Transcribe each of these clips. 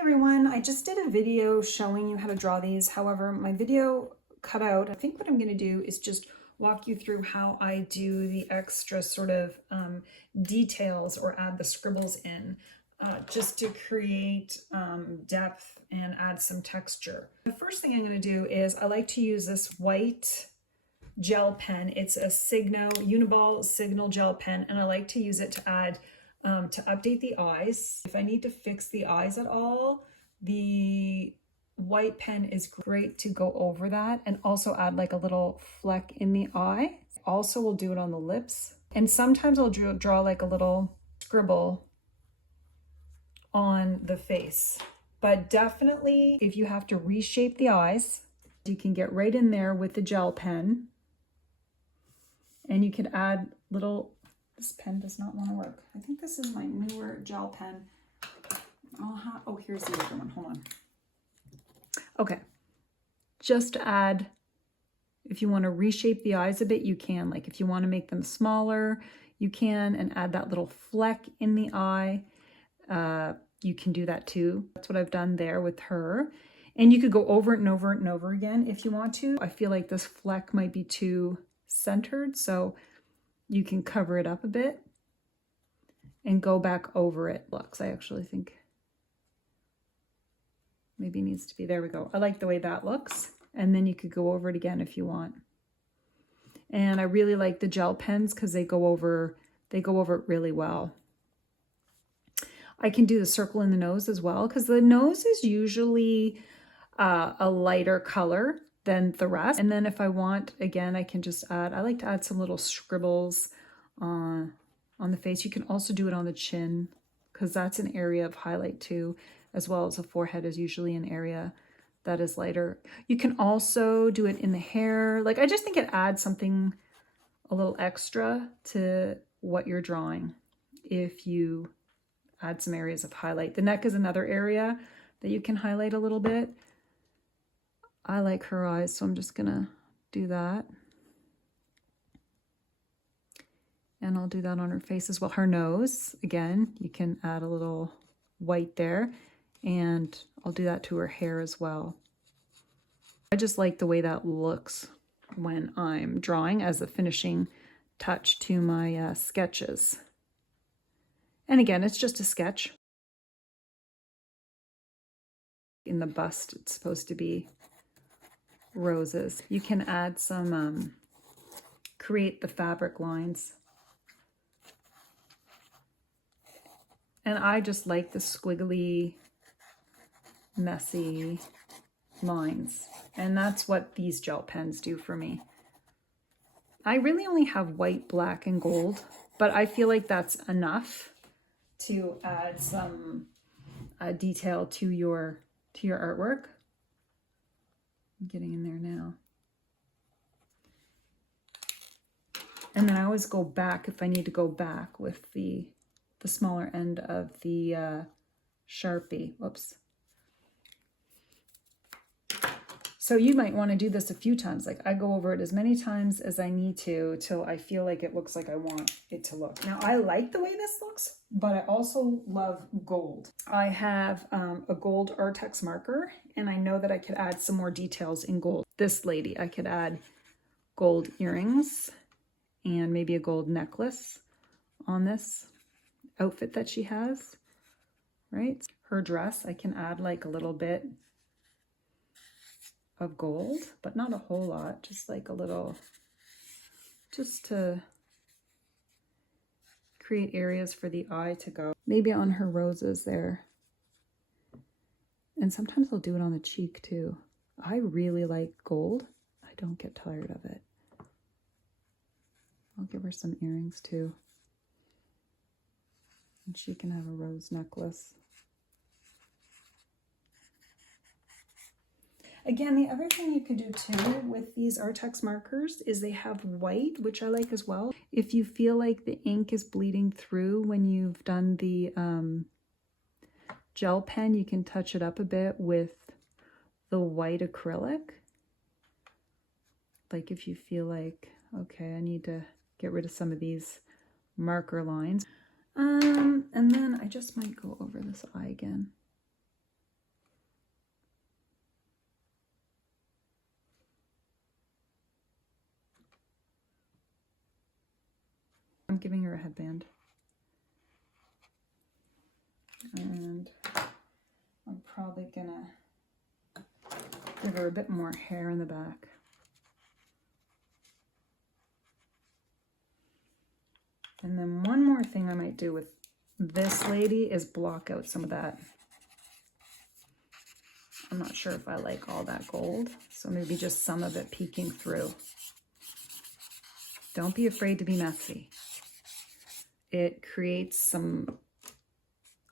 everyone, I just did a video showing you how to draw these. However, my video cut out. I think what I'm going to do is just walk you through how I do the extra sort of details or add the scribbles in just to create depth and add some texture. The first thing I'm going to do is I like to use this white gel pen. It's a Uniball Signal gel pen, and I like to use it to add to update the eyes. If I need to fix the eyes at all, the white pen is great to go over that and also add like a little fleck in the eye. Also, we'll do it on the lips. And sometimes I'll draw like a little scribble on the face. But definitely, if you have to reshape the eyes, you can get right in there with the gel pen. And you could add little, this pen does not want to work. I think this is my newer gel pen. Oh, here's the other one, hold on. Okay, just add, if you want to reshape the eyes a bit, you can. Like if you want to make them smaller, you can, and add that little fleck in the eye. You can do that too. That's what I've done there with her. And you could go over it and over it and over again if you want to. I feel like this fleck might be too centered, so you can cover it up a bit and go back over it. Looks, I actually think maybe needs to be, there we go. I like the way that looks. And then you could go over it again if you want. And I really like the gel pens because they go over it really well. I can do the circle in the nose as well because the nose is usually a lighter color than the rest. And then if I want, again, I can just add, I like to add some little scribbles on the face. You can also do it on the chin because that's an area of highlight too, as well as the forehead is usually an area that is lighter. You can also do it in the hair. Like, I just think it adds something a little extra to what you're drawing if you add some areas of highlight. The neck is another area that you can highlight a little bit. I like her eyes, so I'm just gonna do that. And I'll do that on her face as well. Her nose, again, you can add a little white there, and I'll do that to her hair as well. I just like the way that looks when I'm drawing as a finishing touch to my sketches. And again, it's just a sketch. In the bust, it's supposed to be roses. You can add some, create the fabric lines. And I just like the squiggly, messy lines. And that's what these gel pens do for me. I really only have white, black, and gold, but I feel like that's enough to add some detail to your artwork. I'm getting in there now. And then I always go back if I need to go back with the smaller end of the Sharpie. Whoops. So you might want to do this a few times. Like, I go over it as many times as I need to till I feel like it looks like I want it to look. Now, I like the way this looks, but I also love gold. I have a gold Artex marker, and I know that I could add some more details in gold. This lady, I could add gold earrings and maybe a gold necklace on this outfit that she has, right? Her dress, I can add like a little bit of gold, but not a whole lot, just like a little, just to create areas for the eye to go. Maybe on her roses there. And sometimes I'll do it on the cheek too. I really like gold. I don't get tired of it. I'll give her some earrings too. And she can have a rose necklace. Again, the other thing you could do too with these Artex markers is they have white, which I like as well. If you feel like the ink is bleeding through when you've done the gel pen, you can touch it up a bit with the white acrylic. Like if you feel like, okay, I need to get rid of some of these marker lines. And then I just might go over this eye again. not giving her a headband. And I'm probably gonna give her a bit more hair in the back. And then one more thing I might do with this lady is block out some of that. I'm not sure if I like all that gold, so maybe just some of it peeking through. Don't be afraid to be messy. It creates some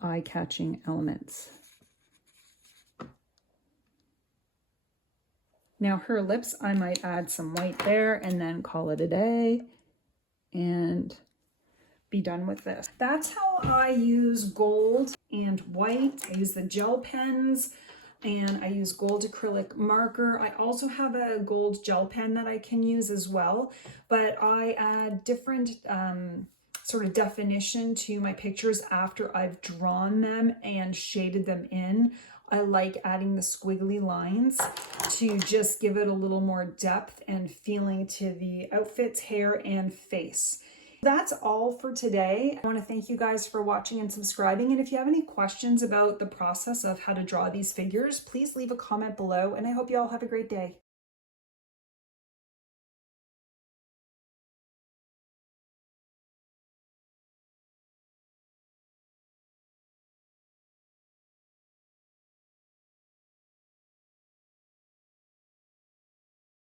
eye-catching elements. Now her lips, I might add some white there and then call it a day and be done with this. That's how I use gold and white. I use the gel pens and I use gold acrylic marker. I also have a gold gel pen that I can use as well, but I add different sort of definition to my pictures after I've drawn them and shaded them in. I like adding the squiggly lines to just give it a little more depth and feeling to the outfits, hair, and face. That's all for today. I want to thank you guys for watching and subscribing. And if you have any questions about the process of how to draw these figures, please leave a comment below. And I hope you all have a great day.